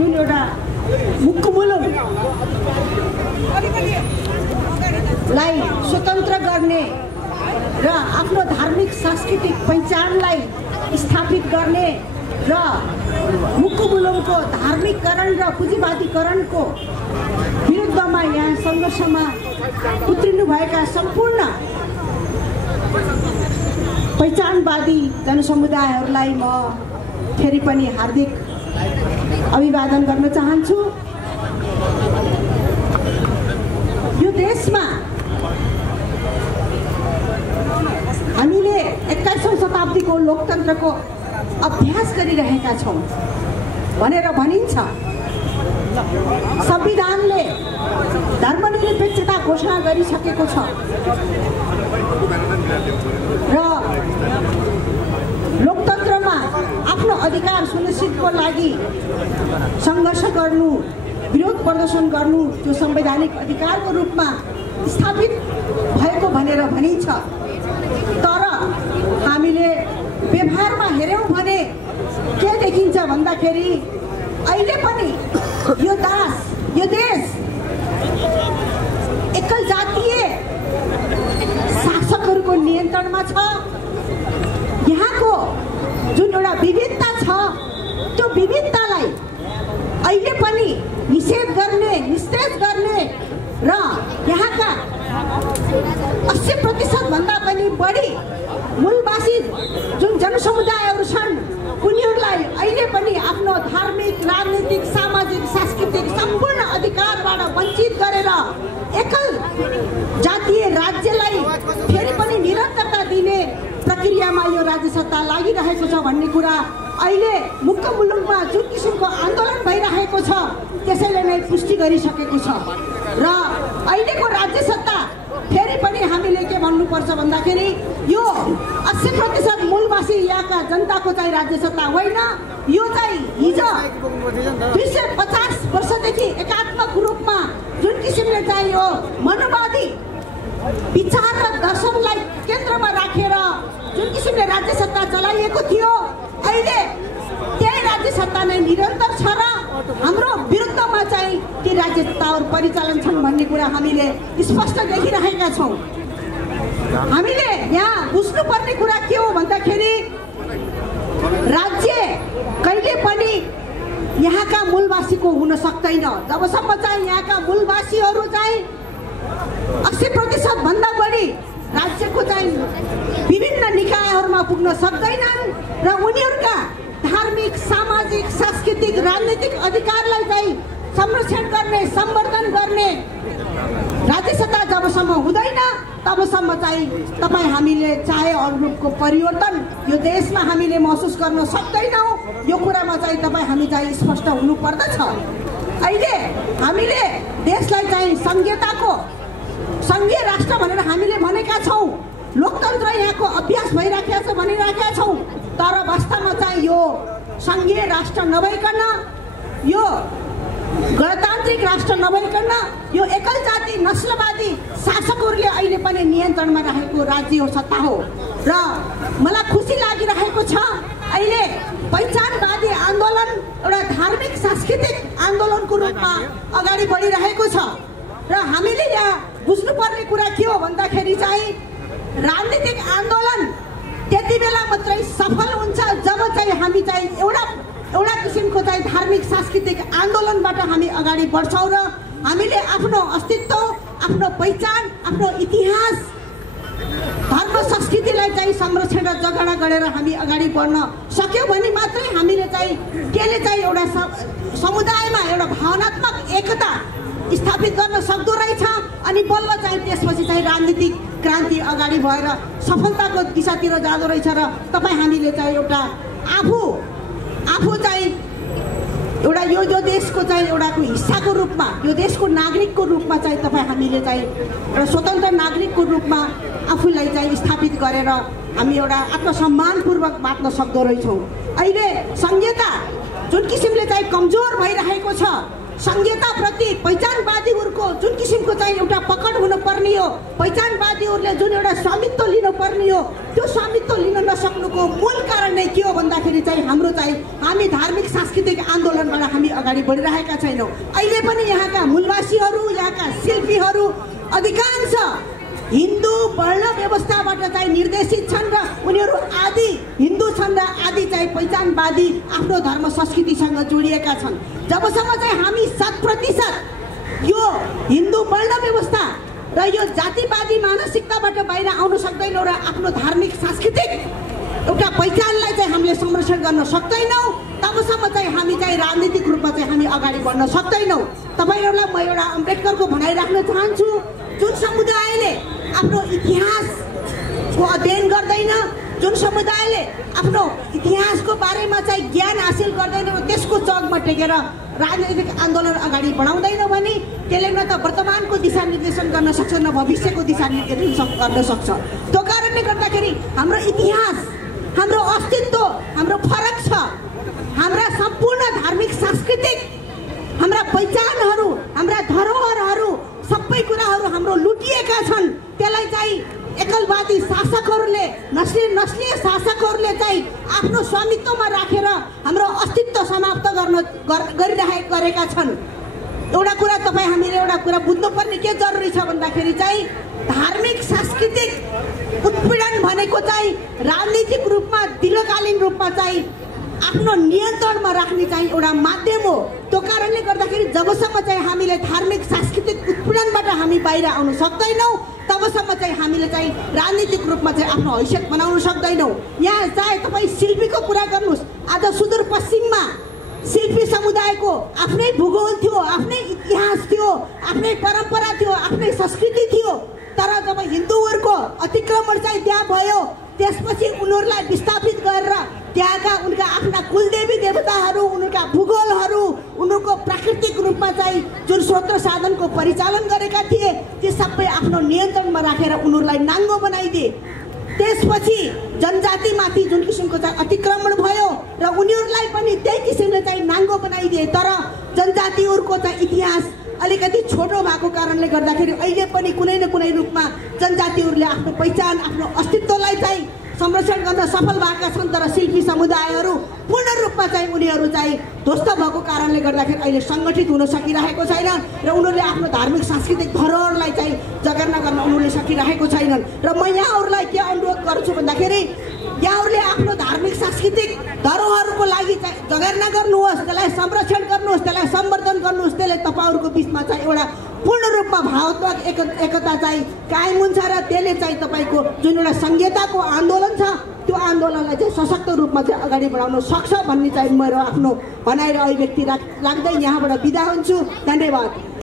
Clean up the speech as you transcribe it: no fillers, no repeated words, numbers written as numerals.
जुन एउटा मुक्कुमुलुङलाई स्वतन्त्र गर्ने र आफ्नो धार्मिक सांस्कृतिक पहिचानलाई स्थापित गर्ने र मुक्कुमुलुङको धार्मिककरण र पुँजीवादीकरणको विरुद्धमा यहाँ सङ्घर्षमा उत्रिनुभएका सम्पूर्ण पहिचानवादी जनसमुदायहरूलाई म फेरि पनि हार्दिक अभिवादन गर्न चाहन्छु। यो देशमा हामीले 21औं शताब्दीको लोकतन्त्रको अभ्यास गरिरहेका छौँ भनेर भनिन्छ। संविधानले धर्मनिरपेक्षता घोषणा गरिसकेको छ र लोकतन्त्रमा आफ्नो अधिकार सुनिश्चितको लागि सङ्घर्ष गर्नु, विरोध प्रदर्शन गर्नु त्यो संवैधानिक अधिकारको रूपमा स्थापित भएको भनेर भनिन्छ। तर हामीले व्यवहारमा हेऱ्यौँ भने के देखिन्छ भन्दाखेरि अहिले पनि यो देश एकल जातीय शासकहरूको नियन्त्रणमा छ। यहाँको जुन एउटा विविधता छ त्यो विविधतालाई अहिले पनि निषेध गर्ने, निस्तेज गर्ने र यहाँका 80% भन्दा पनि बढी मूलवासी जुन जनसमुदायहरू छन् उनीहरूलाई अहिले पनि आफ्नो धार्मिक, राजनीतिक, सामाजिक, सांस्कृतिक सम्पूर्ण अधिकारबाट वञ्चित गरेर एकल जातीय राज्यलाई फेरि पनि निरन्तरता दिने प्रक्रियामा यो राज्य सत्ता लागिरहेको छ भन्ने कुरा अहिले मुक्कुमुलुङमा जुन किसिमको आन्दोलन भइरहेको छ त्यसैले नै पुष्टि गरिसकेको छ। र अहिलेको राज्य सत्ता फेरि पनि हामीले के भन्नुपर्छ भन्दाखेरि यो 80% मूलवासी यहाँका जनताको चाहिँ राज्य सत्ता होइन। यो चाहिँ हिजो 250 वर्षदेखि एकात्मक रूपमा जुन किसिमले चाहिँ यो मनोवादी विचार र दर्शनलाई केन्द्रमा राखेर जुन किसिमले राज्य सत्ता चलाइएको थियो अहिले त्यही राज्य सत्ता नै निरन्तर छ र हाम्रो विरुद्धमा चाहिँ ती राज्य सत्ताहरू परिचालन छन् भन्ने कुरा हामीले स्पष्ट देखिरहेका छौँ। हामीले यहाँ बुझ्नुपर्ने कुरा के हो भन्दाखेरि राज्य कहिले पनि यहाँका मूलवासीको हुन सक्दैन जबसम्म चाहिँ यहाँका मूलवासीहरू चाहिँ 80% भन्दा बढी राज्यको चाहिँ विभिन्न निकायहरूमा पुग्न सक्दैनन् र उनीहरूका धार्मिक, सामाजिक, सांस्कृतिक, राजनीतिक अधिकारलाई चाहिँ संरक्षण गर्ने, सम्वर्धन गर्ने राज्य सत्ता जबसम्म हुँदैन तबसम्म चाहिँ हामीले चाहे अरू रूपको परिवर्तन यो देशमा हामीले महसुस गर्न सक्दैनौँ। यो कुरामा चाहिँ हामी चाहिँ स्पष्ट हुनुपर्दछ। अहिले हामीले देशलाई चाहिँ सङ्घीय राष्ट्र भनेर हामीले भनेका छौँ, लोकतन्त्र यहाँको अभ्यास भइराखेको छ भनिराखेका छौँ, तर वास्तवमा चाहिँ यो सङ्घीय राष्ट्र नभइकन, यो गणतान्त्रिक राष्ट्र नभइकन यो एकल जाति नस्लवादी शासकहरूले अहिले पनि नियन्त्रणमा राखेको राज्य सत्ता हो। र मलाई खुसी लागिरहेको छ अहिले पहिचानवादी आन्दोलन एउटा धार्मिक सांस्कृतिक आन्दोलनको रूपमा अगाडि बढिरहेको छ र हामीले यहाँ बुझ्नुपर्ने कुरा के हो भन्दाखेरि चाहिँ राजनीतिक आन्दोलन त्यति बेला मात्रै सफल हुन्छ जब चाहिँ हामी चाहिँ एउटा किसिमको चाहिँ धार्मिक सांस्कृतिक आन्दोलनबाट हामी अगाडि बढ्छौँ र हामीले आफ्नो अस्तित्व, आफ्नो पहिचान, आफ्नो इतिहास, धर्म संस्कृतिलाई चाहिँ संरक्षण र जगडा गरेर हामी अगाडि बढ्न सक्यौँ भने मात्रै हामीले चाहिँ त्यसले चाहिँ एउटा समुदायमा एउटा भावनात्मक एकता स्थापित गर्न सक्दो रहेछ अनि बल्ल चाहिँ त्यसपछि चाहिँ राजनीतिक क्रान्ति अगाडि भएर सफलताको दिशातिर जाँदो रहेछ र हामीले चाहिँ एउटा आफू चाहिँ एउटा यो देशको चाहिँ एउटाको हिस्साको रूपमा, यो देशको नागरिकको रूपमा चाहिँ हामीले चाहिँ एउटा स्वतन्त्र नागरिकको रूपमा आफूलाई चाहिँ स्थापित गरेर हामी एउटा आत्मसम्मानपूर्वक बाँच्न सक्दो रहेछौँ। अहिले संहिता जुन किसिमले चाहिँ कमजोर भइरहेको छ, संहिताप्रति पहिचानवादीहरूको जुन किसिमको चाहिँ एउटा पकड हुनुपर्ने हो, पहिचानवादीहरूले जुन एउटा स्वामित्व लिनुपर्ने हो, त्यो स्वामित्व लिन नसक्नुको मूल कारण नै के हो भन्दाखेरि चाहिँ हाम्रो चाहिँ हामी धार्मिक सांस्कृतिक आन्दोलनबाट हामी अगाडि बढिरहेका छैनौँ। अहिले पनि यहाँका मूलवासीहरू, यहाँका शिल्पीहरू अधिकांश हिन्दू वर्ण व्यवस्थाबाट चाहिँ निर्देशित छन् र उनीहरू आदि हिन्दू छन् र आदि चाहिँ पहिचानवादी आफ्नो धर्म संस्कृतिसँग जोडिएका छन्। जबसम्म चाहिँ हामी 100% यो हिन्दू वर्ण व्यवस्था र यो जातिवादी मानसिकताबाट बाहिर आउन सक्दैनौँ र आफ्नो धार्मिक सांस्कृतिक एउटा पहिचानलाई चाहिँ हामीले संरक्षण गर्न सक्दैनौँ, तबसम्म चाहिँ हामी चाहिँ राजनीतिक रूपमा चाहिँ हामी अगाडि बढ्न सक्दैनौँ। तपाईँहरूलाई म एउटा अम्बेडकरको भनाइ राख्न चाहन्छु, जुन समुदायले आफ्नो इतिहासको अध्ययन गर्दैन, जुन समुदायले आफ्नो इतिहासको बारेमा चाहिँ ज्ञान हासिल गर्दैन, त्यसको चौकमा टेकेर राजनीतिक आन्दोलन अगाडि बढाउँदैन भने त्यसले न त वर्तमानको दिशानिर्देशन गर्न सक्छ न भविष्यको दिशानिर्देशन गर्न सक्छ। त्यो कारणले गर्दाखेरि हाम्रो इतिहास, हाम्रो अस्तित्व, हाम्रो फरक छ। हाम्रा सम्पूर्ण धार्मिक सांस्कृतिक हाम्रा पहिचानहरू, हाम्रा धरोहरहरू सबै कुराहरू हाम्रो लुटिएका छन्। त्यसलाई चाहिँ एकलवादी शासकहरूले, नस्लीय शासकहरूले चाहिँ आफ्नो स्वामित्वमा राखेर हाम्रो अस्तित्व समाप्त गरेका छन्। एउटा कुरा हामीले एउटा कुरा बुझ्नुपर्ने के जरुरी छ भन्दाखेरि चाहिँ धार्मिक सांस्कृतिक उत्पीडन भनेको चाहिँ राजनीतिक रूपमा दीर्घकालीन रूपमा चाहिँ आफ्नो नियन्त्रणमा राख्ने चाहिँ एउटा माध्यम हो। त्यो कारणले गर्दाखेरि जबसम्म चाहिँ हामीले धार्मिक सांस्कृतिक उत्पीडनबाट हामी बाहिर आउन सक्दैनौँ, तबसम्म चाहिँ हामीले चाहिँ राजनीतिक रूपमा चाहिँ आफ्नो हैसियत बनाउन सक्दैनौँ। यहाँ चाहे तपाईँ शिल्पीको कुरा गर्नुहोस्, आज सुदूरपश्चिममा शिल्पी समुदायको आफ्नै भूगोल थियो, आफ्नै इतिहास थियो, आफ्नै परम्परा थियो, आफ्नै संस्कृति थियो। तर जब हिन्दूहरूको अतिक्रमण चाहिँ त्यहाँ भयो, त्यसपछि उनीहरूलाई विस्थापित गरेर त्यहाँका उनका आफ्ना कुलदेवी देवताहरू, उनका भूगोलहरू, उनीहरूको प्राकृतिक रूपमा चाहिँ जुन स्रोत साधनको परिचालन गरेका थिए ती सबै आफ्नो नियन्त्रणमा राखेर उनीहरूलाई नाङ्गो बनाइदिए। त्यसपछि जनजातिमाथि जुन किसिमको चाहिँ अतिक्रमण भयो र उनीहरूलाई पनि त्यही किसिमले चाहिँ नाङ्गो बनाइदिए। तर जनजातिहरूको चाहिँ इतिहास अलिकति छोटो भएको कारणले गर्दाखेरि अहिले पनि कुनै न कुनै रूपमा जनजातिहरूले आफ्नो पहिचान, आफ्नो अस्तित्वलाई चाहिँ संरक्षण गर्न सफल भएका छन्। तर शिल्पी समुदायहरू पूर्ण रूपमा चाहिँ उनीहरू चाहिँ ध्वस्त भएको कारणले गर्दाखेरि अहिले सङ्गठित हुन सकिरहेको छैन र उनीहरूले आफ्नो धार्मिक सांस्कृतिक धरोहरलाई चाहिँ जगेर्ना गर्न उनीहरूले सकिरहेको छैनन्। र म यहाँहरूलाई के अनुरोध गर्छु भन्दाखेरि यहाँहरूले आफ्नो धार्मिक सांस्कृतिक धरोहरको लागि चाहिँ जगेर्ना गर्नुहोस्, त्यसलाई संरक्षण गर्नुहोस्, त्यसलाई सम्वर्धन गर्नुहोस्। त्यसले तपाईँहरूको बिचमा चाहिँ एउटा पूर्ण रूपमा भावनात्मक एकता चाहिँ कायम हुन्छ र त्यसले चाहिँ तपाईँको जुन एउटा संहिताको आन्दोलन छ त्यो आन्दोलनलाई चाहिँ सशक्त रूपमा चाहिँ अगाडि बढाउन सक्छ भन्ने चाहिँ मेरो आफ्नो भनाइ र अभिव्यक्ति राख्दै यहाँबाट बिदा हुन्छु। धन्यवाद।